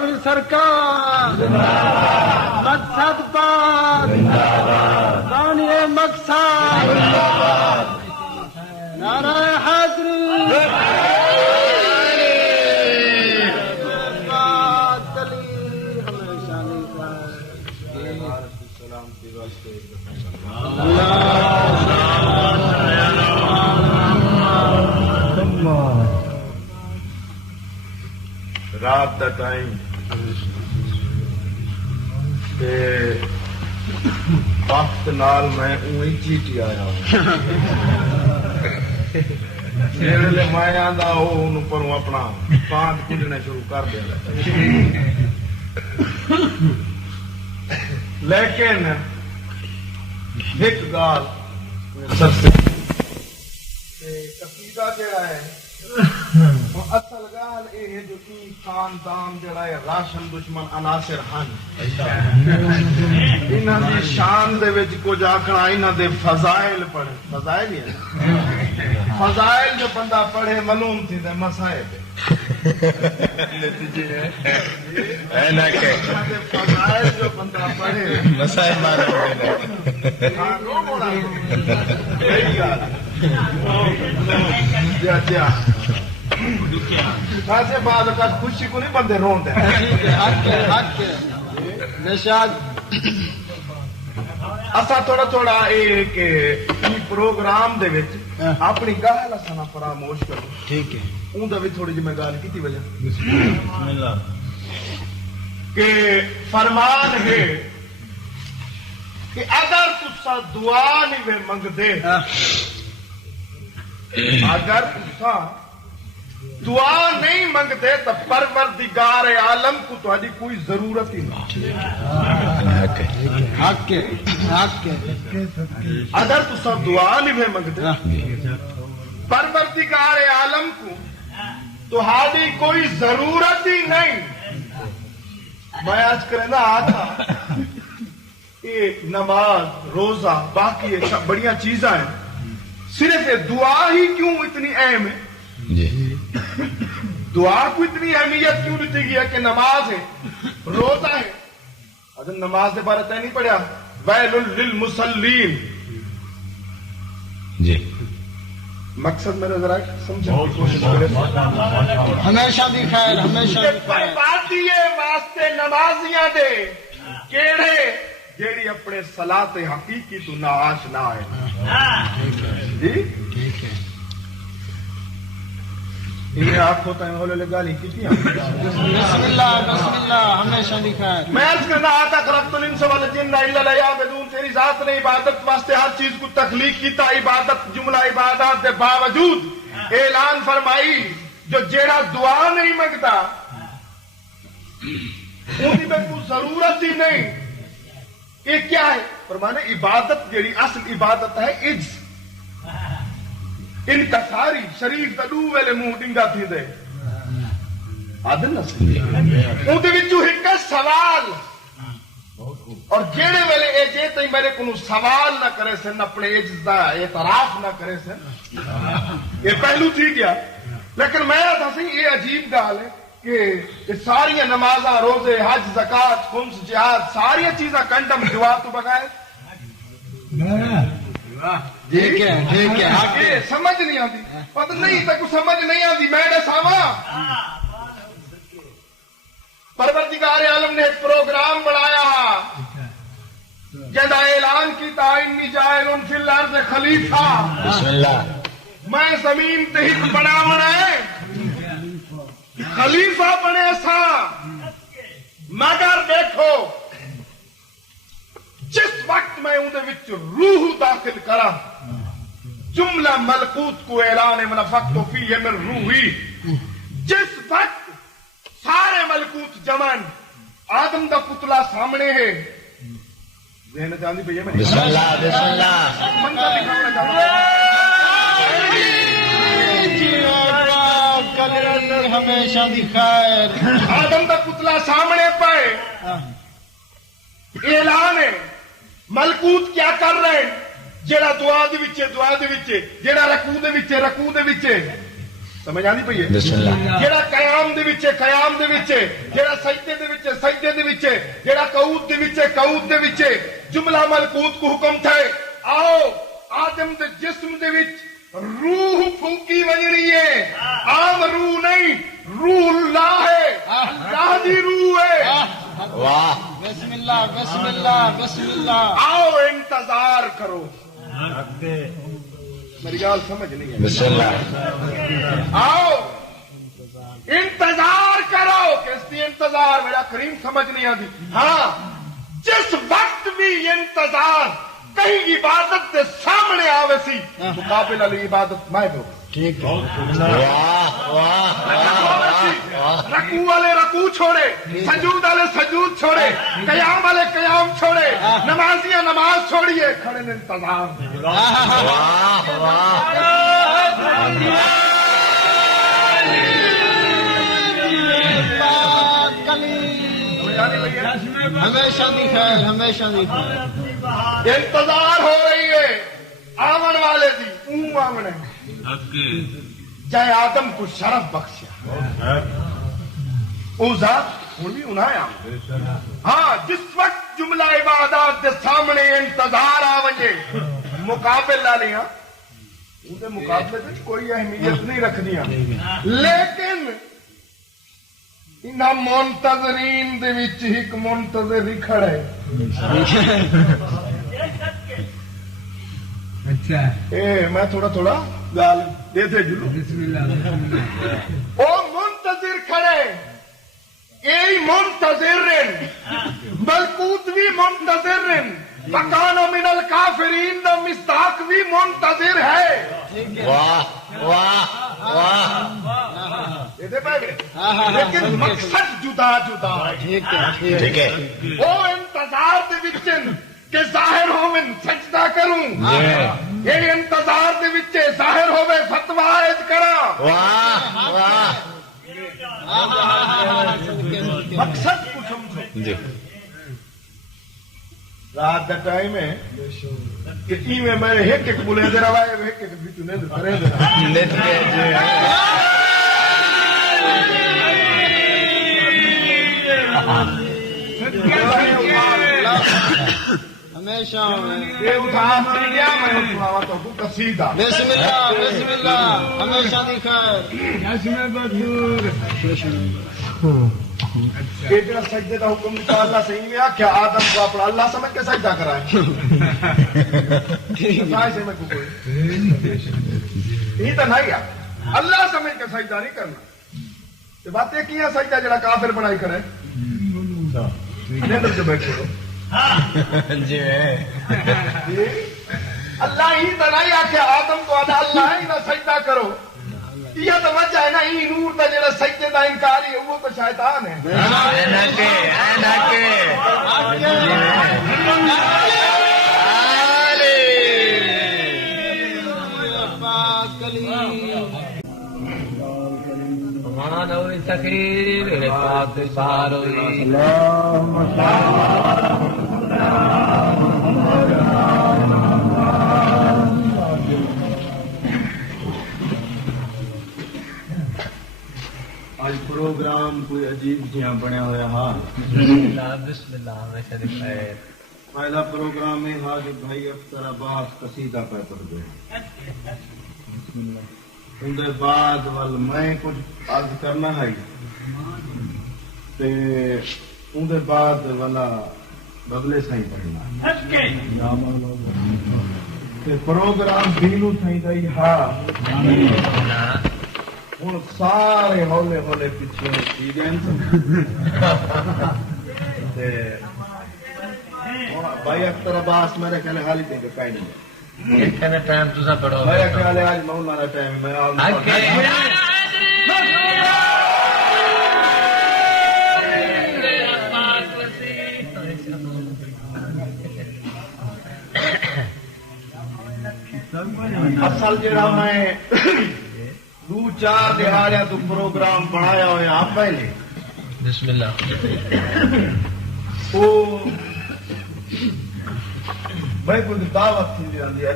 بارہویں سرکار مقصد پاک بانی مقصد نعرہ حاضری رات دا ٹائم وقت نال میں اوہی چیٹی آیا ہوں جیڑے میں آندا ہوں پروں اپنا پاند کھلنے شروع کر دیا لیکن ایک گال قصیدہ جڑا ہے اصل گال یہ ہے جو کہ خاندان جڑا ہے راشن دشمن عناصر ہن انہاں دی شان دے وچ کچھ آکھنا انہاں دے فضائل پڑھے فضائل ہی ہے فضائل جو بندہ پڑھے معلوم تھی تے مسائل نتیجے ہے اینا کہ فضائل جو بندہ پڑھے مسائل معلوم ہاں رو بولا صحیح گال جا خاصے بعد کا خوشی کو نہیں بندے رون دے اسا تھوڑا تھوڑا کہ پروگرام دے وچ اپنی گل اساں فراموش کرو ٹھیک ہے اون دا بھی تھوڑی جی میں گل کیتی وجہ بسم اللہ کہ فرمان ہے کہ اگر تسا دعا نہیں وے منگدے اگر تسا دعا نہیں منگتے تو پروردگار عالم کو تہاڈی کوئی ضرورت ہی نہیں اگر تسا دعا نہیں منگتے پروردگار عالم کو تہاڈی کوئی ضرورت ہی نہیں میں آج کرنا آتا ایک نماز روزہ باقی سب بڑیاں چیزاں ہیں صرف دعا ہی کیوں اتنی اہم ہے دعا کو اتنی اہمیت کیوں دیتی گئی ہے کہ نماز ہے روزہ ہے اگر نماز کے بارے طے نہیں پڑھا ویل للمصلین جی مقصد میرا ذرا سمجھنے کی کوشش کرے ہمیشہ بھی خیر ہمیشہ بھی خیر بربادی واسطے نمازیاں دے کیڑے جیڑی اپنے صلاۃ حقیقی تو ناش نہ آئے جی ٹھیک ہے یہ آپ ہوتا ہے ہولے گالی کتنی بسم اللہ ہمیشہ بھی خیر میں عرض کرنا آتا خلقت الانس والجن الا لیعبدون تیری ذات نے عبادت واسطے ہر چیز کو تخلیق کیتا عبادت جملہ عبادات کے باوجود اعلان فرمائی جو جیڑا دعا نہیں منگتا ان کی کوئی ضرورت ہی نہیں یہ کیا ہے فرمانے عبادت جیڑی اصل عبادت ہے عجز انکساری شریف کا دو ویلے منہ ڈنگا تھی دے آدن نسل اون دے وچوں ایک سوال اور جیڑے ویلے اے جے تے میرے کو سوال نہ کرے سن اپنے عجز دا اعتراف نہ کرے سن یہ پہلو تھی گیا لیکن میں دسی یہ عجیب گال ہے کہ ساری نمازاں روزے حج زکات خمس جہاد ساری چیزاں کنڈم دعا تو بغیر ٹھیک ہے سمجھ نہیں آتی پتہ نہیں تک سمجھ نہیں آتی میں دساواں پروردگار عالم نے ایک پروگرام بنایا جدا اعلان کیتا انی جاعل فی الارض خلیفہ بسم اللہ میں زمین تے ایک بناونا ہے خلیفہ بنے سا مگر دیکھو جس وقت میں اندر وچ روح داخل کرا جملہ ملکوت کو اعلان منفقت فیہ من روحی جس وقت سارے ملکوت جمن آدم دا پتلا سامنے ہے ذہن چاندی پہ بسم اللہ بسم اللہ منظر دکھانا چاہتا ہمیشہ دی خیر آدم دا پتلا سامنے پائے اعلان ہے ملکوت کیا کر رہے ہیں جیڑا دعا دے وچے جیڑا رکوع دے وچے سمجھ آندی پئی ہے بسم اللہ جیڑا قیام دے وچ قیام دے وچ جیڑا سجدے دے وچ سجدے دے وچ جیڑا قعود دے وچ قعود دے وچ جملہ ملکوت کو حکم تھے آؤ آدم دے جسم دے وچ روح پھونکی ونجنی ہے عام روح نہیں روح اللہ ہے اللہ دی روح ہے واہ بسم اللہ بسم اللہ بسم اللہ آؤ انتظار کرو میری گال سمجھ نہیں ہے بسم اللہ آؤ انتظار کرو کس دی انتظار میرا کریم سمجھ نہیں آتی ہاں جس وقت بھی انتظار کہیں عبادت کے سامنے آوے سی مقابل علی عبادت میں دو ٹھیک ہے واہ واہ رکوع والے رکوع چھوڑے سجود والے سجود چھوڑے قیام والے قیام چھوڑے نمازیاں نماز چھوڑیے کھڑے نے انتظار واہ واہ ہمیشہ دی خیر ہمیشہ دی خیر انتظار ہو رہی ہے آمن والے دی اون آمنے جائے آدم کو شرف بخشیا او ذات ہوں بھی انہیں آمن ہاں جس وقت جملہ عبادات دے سامنے انتظار آونجے مقابل لا لیا ان کے مقابلے میں کوئی اہمیت نہیں رکھ دیا لیکن انہاں منتظرین دے وچ ایک منتظر ہی کھڑا ہے اچھا اے میں تھوڑا تھوڑا گال دے دے جلو بسم اللہ او منتظر کھڑے اے منتظر ملکوت بھی منتظر مکان من الکافرین دا مصداق بھی منتظر ہے واہ واہ واہ لیکن مقصد جدا جدا ہے ٹھیک ہے او انتظار دے وچن کہ ظاہر ہومن سجدہ کروں یہ انتظار دے وچے ظاہر ہوے فتوی عائد کرا واہ واہ مقصد کو سمجھو جی رات کا ٹائم ہے کہ ایویں میں ایک ایک بولے دے رہا ہے ایک ایک بھی نہیں کرے دے رہا ہمیشہ یہ اٹھا مر گیا میں اٹھاوا تو کو قصیدہ بسم اللہ ہمیشہ دی خیر یہ جڑا سجدے کا حکم نکال اللہ صحیح میں کیا آدم کو اپنا اللہ سمجھ کے سجدہ کرائے سے میں کوئی یہ تو نہیں ہے اللہ سمجھ کے سجدہ نہیں کرنا یہ باتیں کی ہیں سجدہ جڑا کافر بنائی کرے نیندر سے بیٹھے ہو جی اللہ ہی تو نہیں آخیا آدم کو آدھا اللہ ہی نہ سجدہ کرو یہ تو وجہ ہے نا یہ نور کا جڑا سجدے کا انکاری ہے وہ تو شیطان ہے آج پروگرام کوئی عجیب جہاں بنیا ہوا ہاں بسم اللہ پہلا پروگرام یہ تھا کہ بھائی اختر عباس قصیدہ پہ پڑھ گئے اندر بعد وال میں کچھ عرض کرنا ہے تے اندر بعد والا بگلے سائیں پڑھنا تے پروگرام دینو سائیں دائی ہاں ہوں سارے ہولے ہولے پیچھے ٹھیک ہے بھائی اختر عباس میرے خیال حال ہی دیں گے کہیں نہیں ٹائم تسا پڑھو میرا خیال ہے آج مولانا ٹائم میں اصل جڑا میں دو چار دہاڑیاں تو پروگرام بنایا ہوا آپ پہلے بسم اللہ وہ بھائی کوئی دعوت تھی آدھی ہے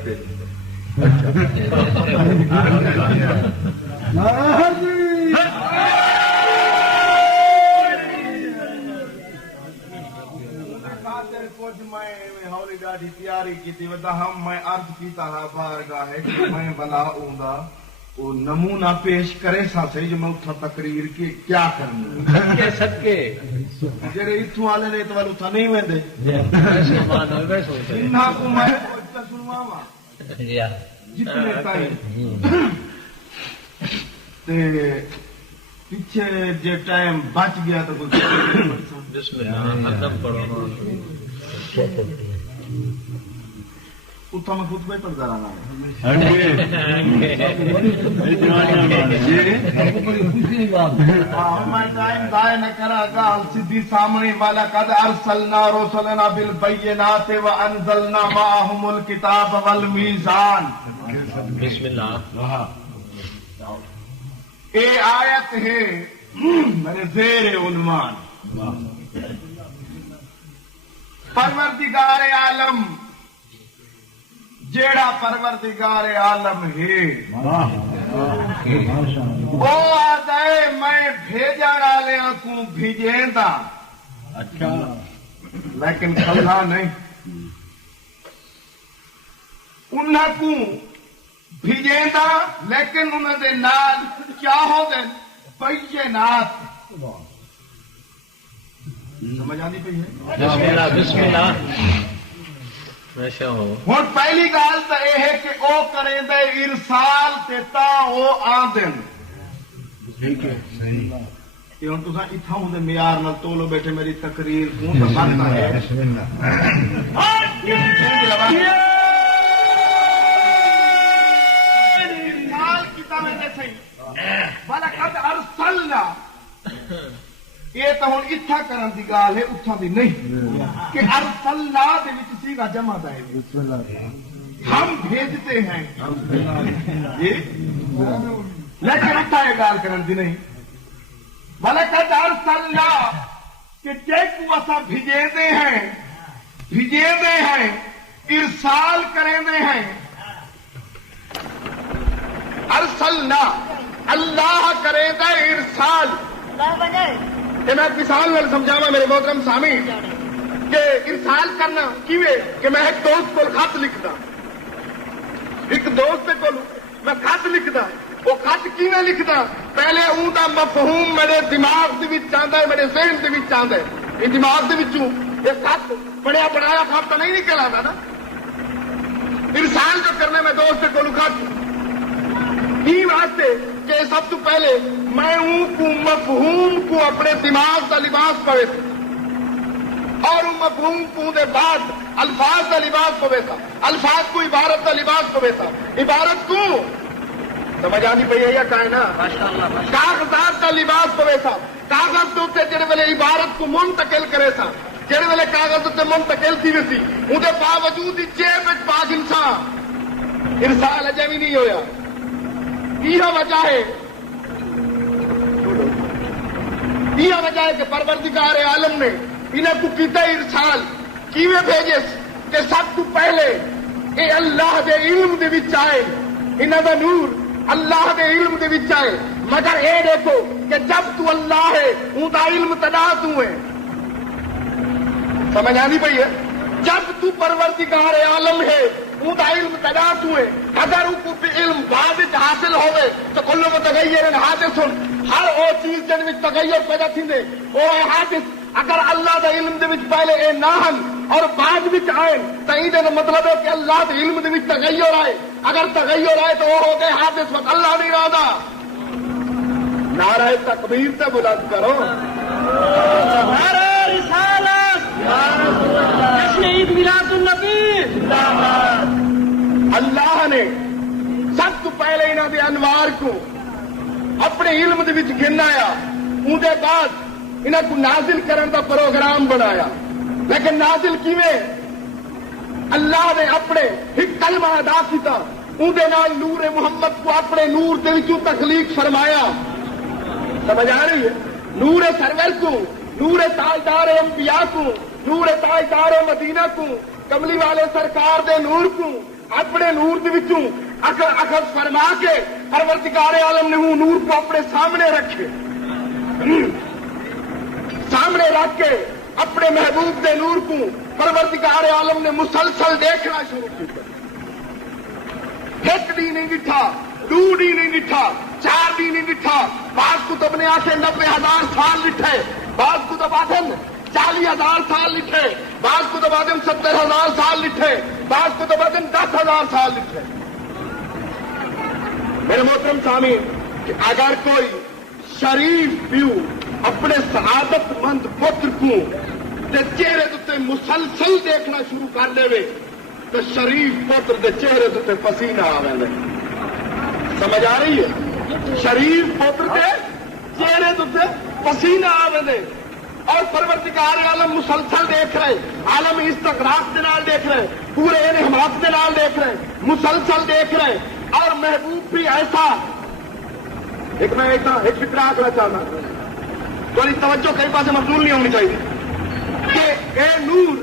ہولی ڈاڈی تیاری کی میں عرض کیتا ہا بارگاہ ہے کہ میں بلا اوندا وہ نمونہ پیش کرے سا صحیح جو میں اٹھا تقریر کی کیا کرنا صدقے جڑے اتھوں والے نے تو اتھا نہیں ویندے انہاں کو میں سنواواں جتنے تائیں تے پیچھے جے ٹائم بچ گیا تو بسم اللہ ادب پڑھو اتھا میں خود پہ پڑھتا رہنا میں ٹائم ضائع نہ کرا گال سیدھی سامنے والا قد ارسلنا رسلنا بالبینات وانزلنا معهم الکتاب والمیزان بسم اللہ اے آیت ہے میرے زیر عنوان پروردگار عالم جیڑا پروردگار عالم ہے وہ آدھے میں بھیجن والوں کو بھیجیندا اچھا لیکن کھلا نہیں انہاں کو بھیجیندا لیکن انہاں دے نال کیا ہو دے بینات سمجھ آتی پی ہے بسم اللہ بسم اللہ ہوں پہلی گل تو یہ ہے کہ وہ کریں دے ارسال تے تا وہ آدن ٹھیک ہے صحیح ہوں تصا اتھاؤں دے معیار نال تولو بیٹھے میری تقریر کیوں تو بنتا ہے ارسال کیتا میں نے صحیح وَلَقَدْ أَرْسَلْنَا یہ تو ہوں اتھا کرن دی گال ہے اتھا دی نہیں کہ ارسلنا دے وچ سیغہ جمع دا ہے ہم بھیجتے ہیں لیکن اتھا یہ گال کرن دی نہیں وَلَقَدْ أَرْسَلْنَا کہ جے کو اسا بھیجے دے ہیں ارسال کریں دے ہیں ارسلنا اللہ کرے گا ارسال کہ میں مثال میں سمجھاوا میرے محترم سامی کہ ارسال کرنا کیویں کہ میں ایک دوست کو خط لکھتا ایک دوست کو میں خط لکھتا وہ خط کیویں لکھتا پہلے اون دا مفہوم میرے دماغ دے وچ آندا ہے میرے ذہن دے وچ آندا ہے یہ دماغ دے وچوں یہ خط بڑا بڑایا خط تو نہیں نکل آتا نا ارسال جو کرنا میں دوست کو خط یہ واسطے کہ سب تو پہلے میں کو مفہوم کو اپنے دماغ کا لباس پوے اور مفہوم کو دے بعد الفاظ کا لباس پوے تھا الفاظ کو عبارت کا لباس پوے تھا عبارت کو سمجھ آنی پی ہے یا کائنا کاغذات کا لباس پوے تھا کاغذ کے جڑے ویلے عبارت کو منتقل کرے تھا جڑے ویلے کاغذ تے منتقل تھی ویسی اندے باوجود جیب وچ پا انسان ارسال اجے بھی نہیں ہویا یہ وجہ ہے کہ پروردگار عالم نے انہیں کو کیتا ارسال کیویں بھیجے کہ سب تو پہلے اے اللہ دے علم دے وچ آئے انہاں دا نور اللہ دے علم دے وچ آئے مگر اے دیکھو کہ جب تو اللہ ہے اون دا علم تدا تو ہے سمجھ آنی پئی ہے جب تو پروردگار عالم ہے اون دا علم تدا تو ہے اگر ان کو علم بعد حاصل ہوئے تو کلو کو تغیر حادث ہر وہ چیز جن میں تغیر پیدا تھیندے وہ ہے حادث اگر اللہ دا علم دے وچ پہلے اے نہ ہن اور بعد وچ آئے تو یہ مطلب ہے کہ اللہ دے علم دے وچ تغیر آئے اگر تغیر آئے تو وہ ہو گئے حادث وقت اللہ نہیں ارادہ نعرہ تکبیر سے بلند کرو نعرہ رسالت جشن عید میلاد النبی اللہ نے سب تو پہلے انہوں دے انوار کو اپنے علم دے وچ گنایا ان دے بعد انہوں کو نازل کرن دا پروگرام بنایا لیکن نازل کیویں اللہ نے اپنے ایک کلمہ ادا کیتا ان دے نال نور محمد کو اپنے نور دے وچوں تخلیق فرمایا سمجھ آ رہی ہے نور سرور کو نور تاجدار انبیاء کو نور تاجدار مدینہ کو کملی والے سرکار دے نور کو اپنے نور دے وچوں اخذ فرما کے پروردگار عالم نے وہ نور کو اپنے سامنے رکھے، سامنے رکھ کے اپنے محبوب کے نور کو پروردگار عالم نے مسلسل دیکھنا شروع کیا۔ ایک دی نہیں ڈٹھا، دو دی نہیں ڈٹھا، چار دی نہیں ڈٹھا، بعض کتب نے آخر 90,000 سال لکھے، بعض کتب آدم 40,000 سال لکھے، بعض کتب آدم 70,000 سال لکھے، بعض کتب آدم 10,000 سال لکھے۔ میرے محترم سامعین، کہ اگر کوئی شریف پیو اپنے سعادت مند پتر کو چہرے تے مسلسل دیکھنا شروع کر دے تو شریف پتر کے چہرے تے پسینہ آوے۔ سمجھ آ رہی ہے؟ شریف پتر کے چہرے تے پسینہ آوے اور پروردگار عالم مسلسل دیکھ رہے، عالم استغراق کے نال دیکھ رہے، پورے انحماق کے نال دیکھ رہے، مسلسل دیکھ رہے، اور محبوب بھی ایسا۔ میں ایک فکر آخنا چاہنا، تھوڑی توجہ کئی پاس مبذول نہیں ہونی چاہیے کہ اے نور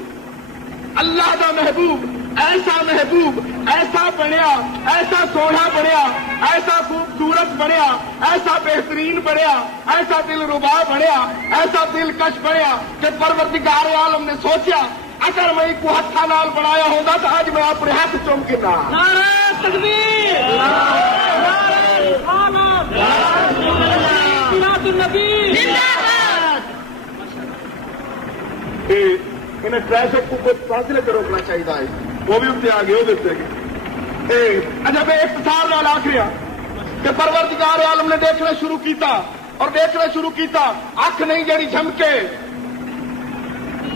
اللہ دا محبوب ایسا بنیا، ایسا سونا بنیا، ایسا خوبصورت بنیا، ایسا بہترین بنیا، ایسا دل ربا بنیا، ایسا دلکش بنیا کہ پروردگار عالم نے سوچا اگر میں کو ہاتھا نال بنایا ہوگا تو آج میں اپنے ہاتھ چوم کے نہ نعرہ تکبیر، سیرۃ النبی، انہیں ٹریفک کو کچھ فاصلے پہ روکنا چاہیے، وہ بھی اتنے آگے ہو دیتے گئے۔ اچھا میں اختصار نال آخ رہا کہ پروردگار عالم نے دیکھنا شروع کیتا اور دیکھنا شروع کیتا، اکھ نہیں جڑی جھمکے۔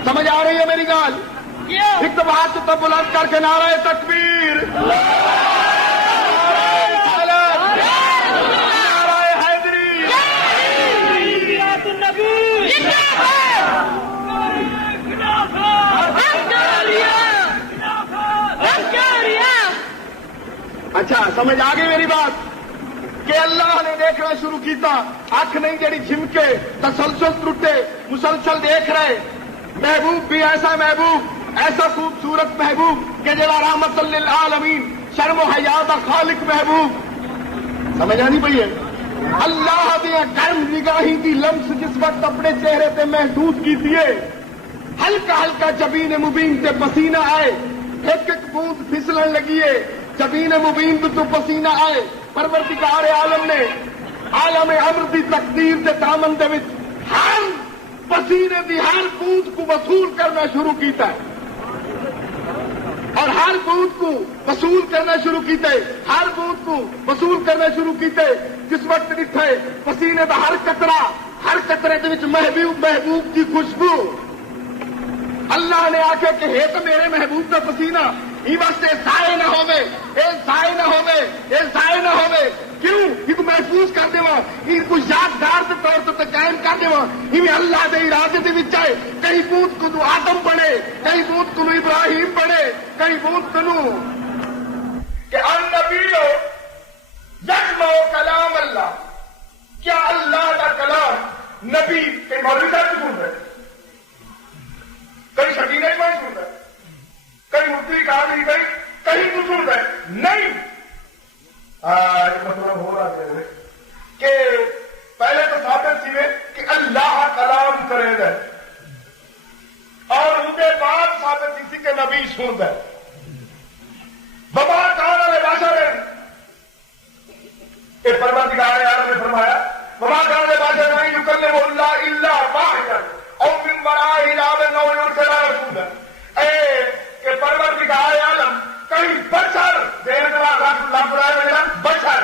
سمجھ آ رہی ہے میری گال؟ ایک تو ہاتھ تب بلند کر کے نعرہ تکبیر، نعرہ حیدری، سیرۃ النبی، اچھا سمجھ آ گئی میری بات کہ اللہ نے دیکھنا شروع کیتا، اکھ نہیں جڑی جھمکے، تسلسل ٹوٹے، مسلسل دیکھ رہے۔ محبوب بھی ایسا محبوب، ایسا خوبصورت محبوب کہ جڑا رحمت للعالمین، شرم و حیا دا خالق محبوب۔ سمجھ آنی پئی ہے؟ اللہ دیا گرم نگاہی دی لمس جس وقت اپنے چہرے تے محسوس کیتی ہے، ہلکا ہلکا جبین مبین تے پسینہ آئے، ایک ایک بوند پھسلن لگی ہے، جبین مبین تو پسینہ آئے۔ پروردگار عالم نے عالم امر دی تقدیر دے دامن دے وچ ہر پسینے دی ہر بوند کو وصول کرنا شروع کیتا ہے، اور ہر بوند کو وصول کرنا شروع کیتا ہے، ہر بوند کو وصول کرنا شروع کیتا ہے۔ جس وقت ڈٹھے پسینے دا ہر قطرے دے وچ محبوب کی خوشبو، اللہ نے آخیا کہ ہے تو میرے محبوب کا پسینہ، یہ واسطے ضائع نہ ہوے، ضائع نہ ہوے، ضائع نہ ہوے۔ کیوں؟ یہ محفوظ کر دے، یہ کو یادگار کے طور پر قائم کر دے، یہ اللہ کے ارادے دے وچ ہے۔ کئی بوت کو آدم بنے، کئی بوت کو ابراہیم بنے، کئی بوت کو کہ النبی یسمع کلام اللہ، کیا اللہ کا کلام نبی کے مولوی صاحب کو سن رہے، کئی شکینے میں سن رہے، کئی مفتی کہا نہیں گئی، کہیں تو سن رہے نہیں۔ مطلب ہو رہا ہے کہ پہلے تو ثابت سی کہ اللہ کلام کرے گا، اور ان کے بعد ثابت اسی کے نبی سن رہے۔ بابا کہاں والے بادشاہ نے پروردگار عالم نے فرمایا، بابا کہاں والے بادشاہ نہیں یکلم اللہ الا واحدا او من وراء حجاب او یرسل رسولا، کہ پروردگار عالم کئی بشر بشر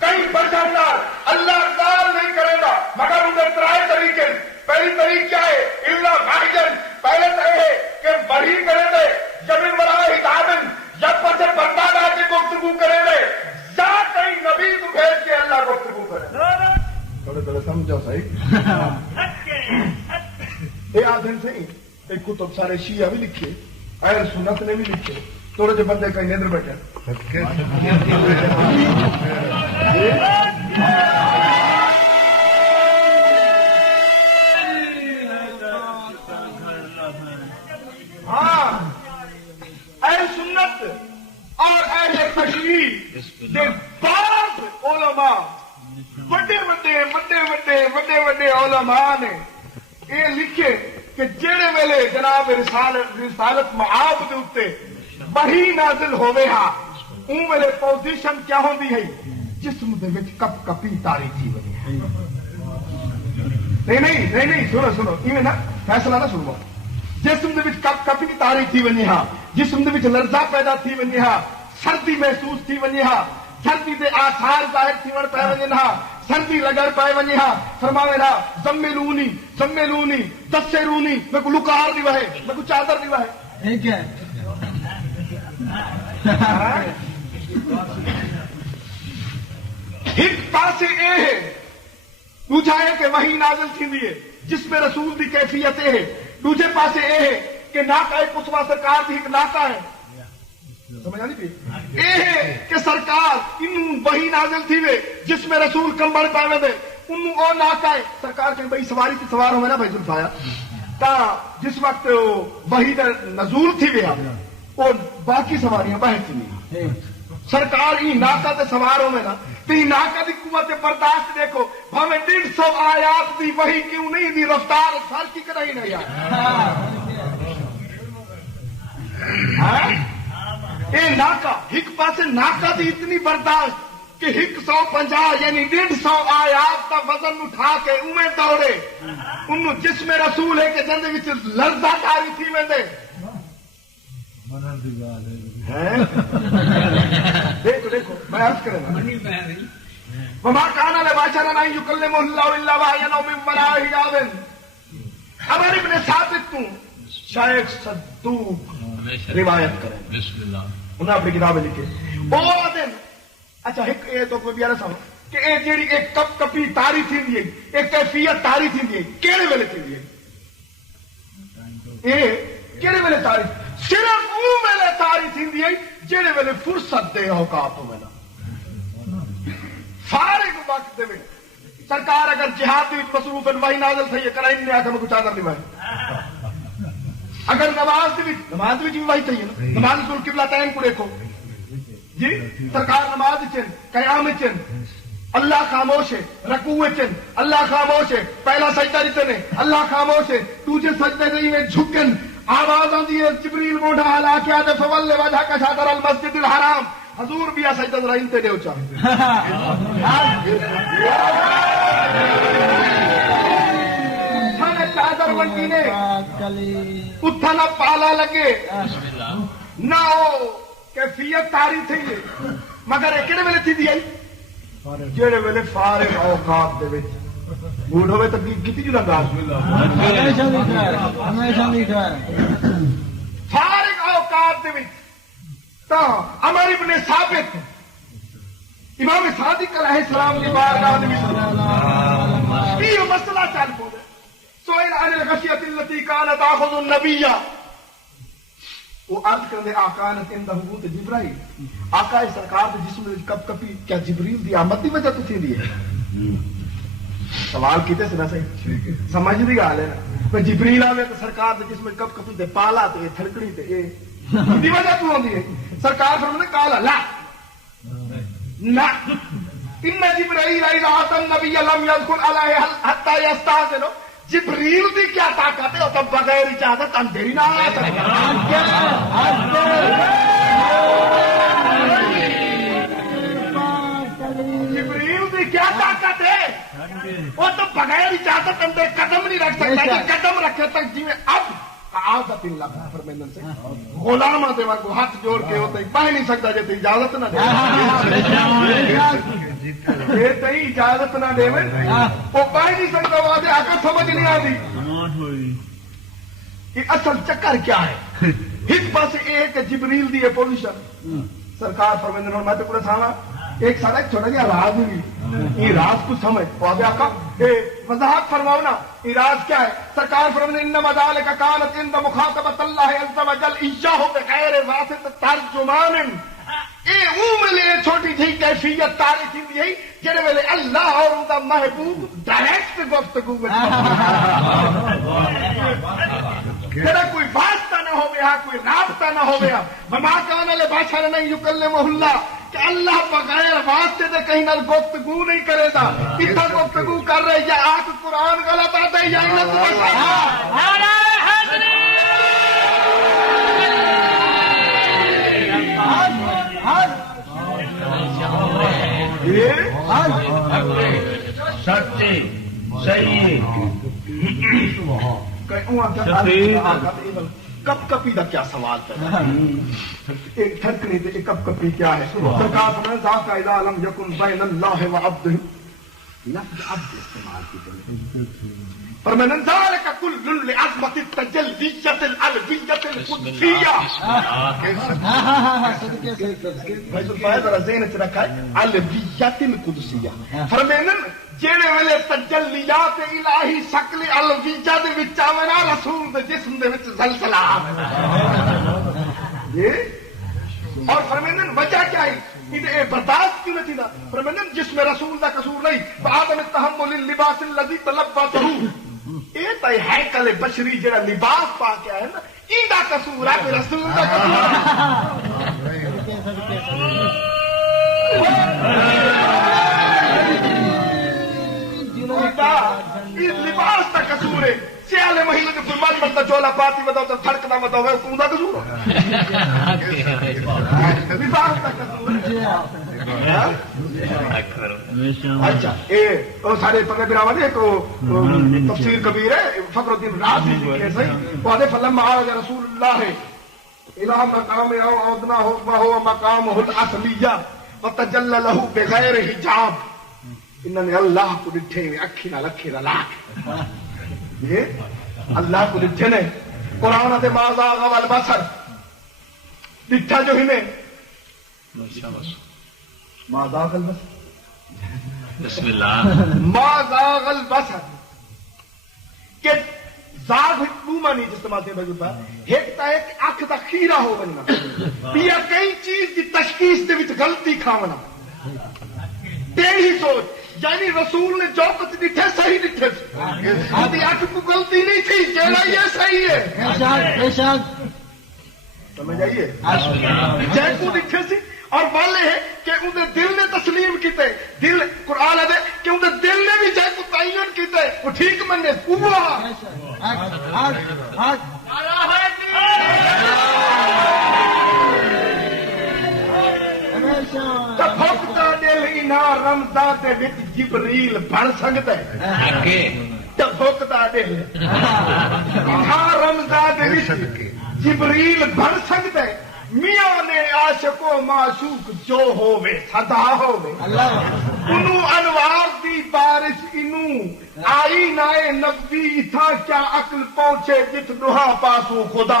کئی بشر نال اللہ کار نہیں کرے گا مگر ان ترائے طریقے۔ پہلی طریق کیا ہے؟ الا واحدن، پہلے تو یہ کہ بڑی کرے دے، جب مرا حجابن، جب پچھے پردہ ڈال کے گفتگو کرے دے، یا کئی نبی کو بھیج کے اللہ گفتگو کرے۔ تھوڑے تھوڑے سمجھو صحیح، یہ آدھن سے ایک کتب سارے شیعہ بھی لکھے، اہل سنت نے بھی لکھے، تھوڑے سے بندے کہیں ندر بیٹھے۔ ہاں اہل سنت اور اہل تشریع دے بعد علماء بڑے علماء نے یہ لکھے کہ جڑے ویلے جناب رسالت معاب دے اوتے وحی نازل ہوے ہا اون ویلے پوزیشن کیا ہوندی ہے جسم دے وچ کپ کپی تاری تھی ونی ہے نہیں سنو ایویں نہ فیصلہ نہ سنو جسم دے وچ کپ کپی تاری تھی ونی ہا جسم دے وچ لرزہ پیدا تھی ونی ہا سردی محسوس تھی ونی ہا سردی دے آثار ظاہر تھی ون پے ونی ہا سردی لگڑ پائے ونی ہا فرماوے نا زملونی دسرونی میں کو لکار دی وہے میں کو چادر دی وہے ٹھیک ہے ایک پاسے اے ہے دوجا ہے کہ وحی نازل تھی ہے جس میں رسول دی کیفیت ہے دوجے پاسے اے ہے کہ ناکا قصوہ سرکار دی ایک ناکا ہے سمجھ آنی پی اے ہے کہ سرکار انہوں وحی نازل تھی وے جس میں رسول کمبڑ پائے دے انہوں او ناکا ہے سرکار کہ بھئی سواری تی سوار ہوئے نا بھائی ظلفایا تا جس وقت وحی نزول تھی وے اور باقی سواریاں باہر تھی نہیں سرکار ہی ناکا تے سوار ہوئے نا تی ناکا دی قوت برداشت دیکھو ہمیں 150 آیات دی وحی کیوں نہیں دی رفتار فرق کی کرا ہی نہیں اے ناکا ایک پاسے ناکا دی اتنی برداشت کہ 150 یعنی 150 آیات کا وزن اٹھا کے اوے دوڑے انہوں جس میں رسول ہے کہ جندے وچ لرزہ کاری تھی میں دے دیکھو میں عرض کریں وما كان لبشر ان يكلمه الله الا وحيا او من وراء حجاب عمر ابن ثابت تو شیخ صدوق روایت کریں بسم اللہ انہوں نے اپنی کتابیں لکھے وہ دن اچھا ایک یہ تو کوئی بیارہ سامنے کہ ایک جیڑی ایک کپ کپی تاری تھی دیئے ایک کیفیت تاری تھی دیئے کیڑے ویلے تھی دیئے کیڑے ویلے تاری صرف وہ ویلے تاری تھی دیئے جیڑے ویلے فرصت دے اوقاتوں میں فارغ وقت دے سرکار اگر جہاد دی مصروف وحی نازل تھی ہے کرائن نے آکر میں کچھ آدر نہیں بھائی اگر نماز بھی وحی چاہیے نماز سن قبلہ تین کو دیکھو جی سرکار نماز چن قیام چن اللہ خاموش ہے رکوع چن اللہ خاموش ہے پہلا سجدہ رتنے اللہ خاموش ہے دوسرے سجدے نہیں میں جھکن آواز آندی ہے جبریل موڑا حالا کیا دے فول وجہ کا شادر المسجد الحرام حضور بھی آ سجدہ ذرا انتے دیو چاہتے چادر ونٹی نے اتھا نہ پالا لگے نہ ہو کیفیت تاری تھی مگر ایکڑے ویلے تھی دی جیڑے ویلے فارغ اوقات دے وچ موڈ ہوئے تو کتی جو لگا ہمیشہ لکھا ہے فارغ اوقات دے وچ تا عمر ابن ثابت امام صادق علیہ السلام کی بارگاہ دے وچ یہ مسئلہ چل پوے سئل عن الغشیۃ التي كانت تاخذ النبي وہ عرض کرنے آقا نے اندہ حبوت جبرائیل آقا سرکار دے جسم دے کپ کپی کیا جبریل دی آمد دی وجہ تو تھی دی ہے سوال کیتے سے نہ صحیح سمجھ دی گال ہے نا جبریل آوے تو سرکار دے جسم کپ کپی دے پالا تے تھڑکڑی تے اے دی وجہ تو ہوندی ہے سرکار فرماتے کالا لا نا ان جبرائیل رأى النبي لم يدخل عليه حتى يستأذن جبریل دی کیا طاقت ہے تو بغیر اجازت اندھیری نہ آ سکتا جبریل دی کیا طاقت ہے وہ تو بغیر اجازت اندر قدم نہیں رکھ سکتا قدم رکھے تک جی میں اب عادت اللہ فرمائن سے غلامہ دے کو ہاتھ جوڑ کے ہوتا ہی پہ نہیں سکتا جب اجازت نہ دے تھی اجازت نہ دے وہ پہ نہیں سکتا وہ آدھے آقا سمجھ نہیں آتی یہ اصل چکر کیا ہے ایک پاس یہ کہ جبریل دی پوزیشن سرکار فرمائن میں تو پورا سانا ایک سارا ایک چھوٹا جہاں راز ہوئی یہ راز کو سمجھ وہ آدھے آقا وضاحت فرماؤ نا یہ راز کیا ہے سرکار فرمائن انما ذالک کانت عند مخاطبۃ اللہ عز وجل ایاہ بغیر واسطہ ترجمان اے ملے چھوٹی تھی کیفیت تاریخ تھی ہے جڑے ویلے اللہ اور ان کا محبوب ڈائریکٹ گفتگو میں جڑا کوئی واسطہ نہ ہو گیا کوئی رابطہ نہ ہو گیا وما کان لبشر ان یکلمہ اللہ کہ اللہ بغیر واسطے دے کہیں نال گفتگو نہیں کرے گا. اتنا گفتگو کر رہے یا آج قرآن غلط آتا ہے یا علت سچی صحیح کپ کپی کا کیا سوال پیدا ایک ٹھکری ایک کپ کپی کیا ہے سرکار نے ذات اذا لم یکن بین اللہ و عبدہ لفظ عبد استعمال کی پر میں ذالک کل لعظمت التجلیۃ العلویۃ القدسیہ ذرا ذہن چ رکھا ہے علویۃ القدسیہ فرمایا جیڑے ویلے تجلیات الہی شکل الویجہ دے وچ آوے نا رسول دے جسم دے وچ زلزلہ آوے اور فرمایا وجہ کیا ہے یہ برداشت کیوں نہیں تھا فرمایا جس میں رسول دا قصور نہیں بعد میں تحمل اللباس الذي تلبسه اے تے ہیکل بشری جڑا لباس پا کے ہے نا ایندا قصور ہے رسول دا قصور لباس کا قصور ہے. سیالے مہینے کے فرمان بنتا چولا پاتی بتاؤ تو تھڑکنا بتاؤ ہے کون کا قصور ہے لباس کا قصور ہے. اچھا اے سارے پکڑے براوا نے کو تفسیر کبیر ہے فخر الدین رازی لکھے صحیح وہ نے فلما آج رسول اللہ الہ مقام اودنا ہو وہ مقام الاصلیہ وتجلى له بغیر حجاب انہوں نے اللہ کو ڈٹھے اکھی نہ لکھے نہ لاکھ یہ اللہ کو ڈٹھے نے قرآن دے ما زاغ البصر ڈٹھا جو ہی نے ما زاغ البصر بسم اللہ ما زاغ البصر کہ زاغ دو معنی استعمال سے بجو پا ایک تا ایک اکھ دا خیرہ ہو بننا پیا کئی چیز دی تشخیص دے وچ غلطی کھاونا تیری سوچ یعنی رسول نے جو کچھ ڈٹھے صحیح ڈٹھے آدھی آنکھ کو غلطی نہیں تھی چہرہ یہ صحیح ہے سمجھ آئیے جائے کو ڈٹھے سی اور والے ہے کہ انہیں دل نے تسلیم کیتے دل قرآن ہے کہ انہیں دل نے بھی جائے کو تعین کیتے وہ ٹھیک مننے تفکتا دل اینا رمضان دے وچ جبریل بن سکتا ہے تفکتا دل اینا رمضان دے وچ جبریل بن سکتا ہے میاں نے عاشق و معشوق جو ہووے صدا ہووے انہوں انوار دی بارش انہوں آئی نائے نبی تھا کیا عقل پہنچے جت نہا پاسو خدا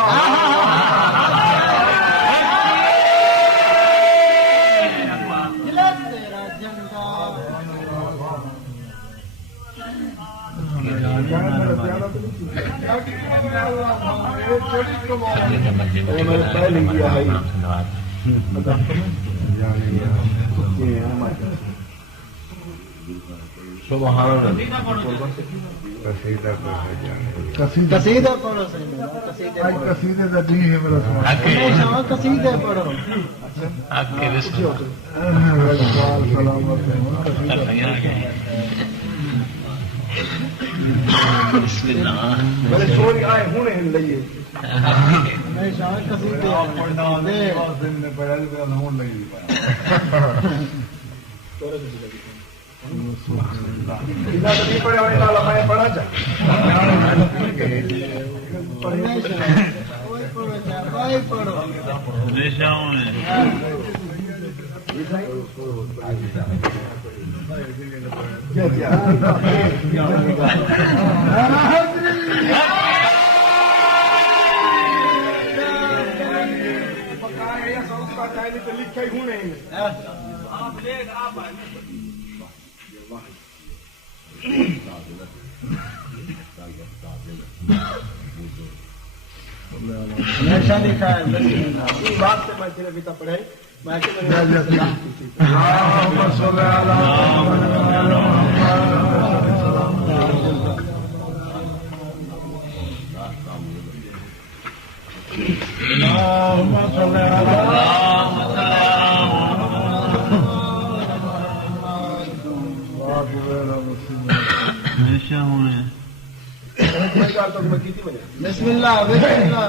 قصیدہ پڑھو قصیدے دا دی ہے میرا سوال قصیدے پڑھو بسم اللہ بڑے چوری آئے ہونے ہیں لئیے پڑھے ہونے والا میں پڑھا جائے لکھے ہونے لکھا ہے بات سے میں صرف اتنا پڑھے ہمیشہ ہونے بسم اللہ بسم اللہ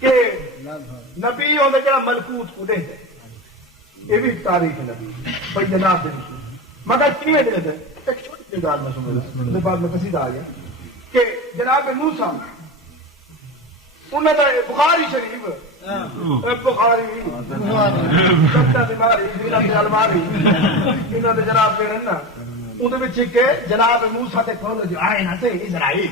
کہ نبی ہوندے جڑا ملکوت کو دے دے یہ بھی تاریخ نبی بھئی جناب دے مگر کیویں دے دے ایک چھوٹی سی گل میں سمجھ لو بعد میں قصیدہ آ گیا کہ جناب موسیٰ انہاں دا بخاری شریف بخاری کتا بیماری انہاں دی الماری انہاں دے جناب دے نا اودے وچ کہ جناب موسیٰ تے کھولو جو آئے نہ تے اسرائیل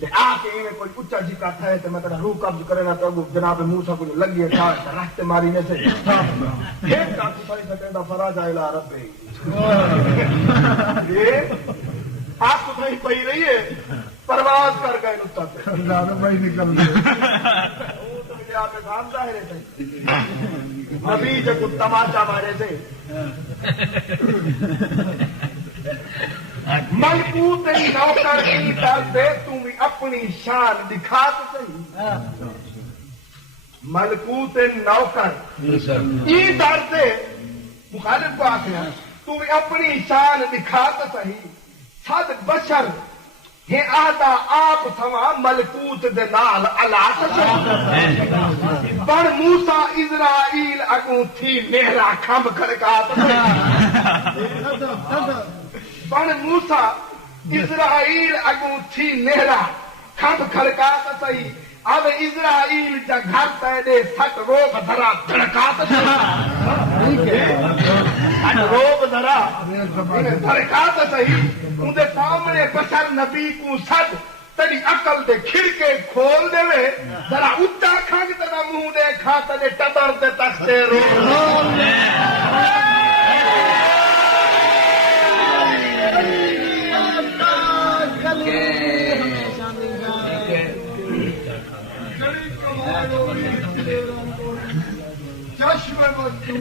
تے آ کے ایویں کوئی اونچا جی کا تھے تے مطلب روح قبض کرے نہ تو جناب موسیٰ کو لگی تھا رخت ماری نے سے پھر کا تو ساری کہندا فراجا الی رب یہ آپ تو نہیں پئی رہی ہے پرواز کر گئے نقطہ پہ زیادہ بھائی نکل گئے آپ کام ظاہر ہے نبی جب تماشا مارے سے ملکوت نوکر کی دے تم اپنی شان دکھا تو صحیح ملکوت نوکر یہ درد مخالف کو آخر تم اپنی شان دکھا تو صحیح صد بشر یہ آتا آپ تھوا ملکوت دے نال علاق بڑ موسیٰ اسرائیل اگوں تھی میرا کھمب کھڑکات بڑ موسیٰ اسرائیل اگوں تھی میرا کھمب کھڑکات صحیح اب اسرائیل جا گھر تیدے سٹ روب دھرا دھڑکات روب دھرا دھڑکات صحیح اندے سامنے بشر نبی کو سد تیری عقل دے کھڑکے کھول دے وے ذرا اچھا کھنگ تیرا منہ دے کھا تیرے ٹبر دے تختے رو چشم